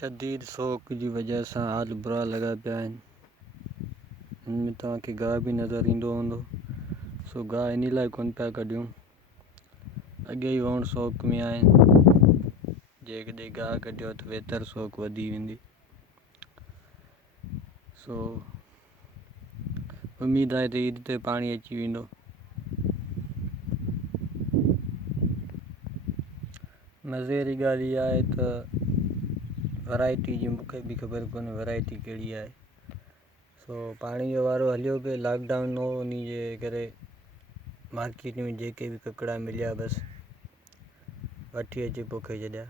शदीद शौक़ की वजह से हाल बुरा लगा पिया आहिनि। इनमें तव्हांखे गाह भी नज़र ईंदो हूंदो। सो गाह इन लाइ कोन पिया कढियूं, अॻे ई वहण शौक़ में आहिनि। जेकॾहिं गाह कढियो त बहितर शौक़ वधी वेंदी। सो उम्मीद आहे त ईद ते पाणी अची वेंदो। मज़े वारी ॻाल्हि इहा आहे त वैरायटी जी मूंखे बि ख़बर कोन्हे वैरायटी कहिड़ी आहे। सो पाणी जो वारो हलियो पियो, लॉकडाउन हो, उन जे करे मार्केट में जेके बि ककिड़ा मिलिया बसि वठी अची पोखे छॾिया।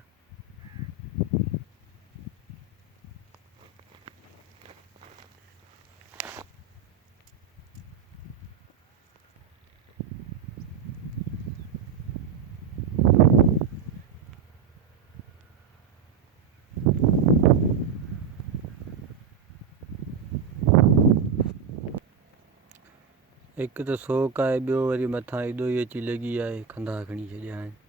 हिकु त शौक़ आहे, ॿियो वरी मथां एॾो ई अची लॻी आहे खंदा खणी छॾिया आहिनि।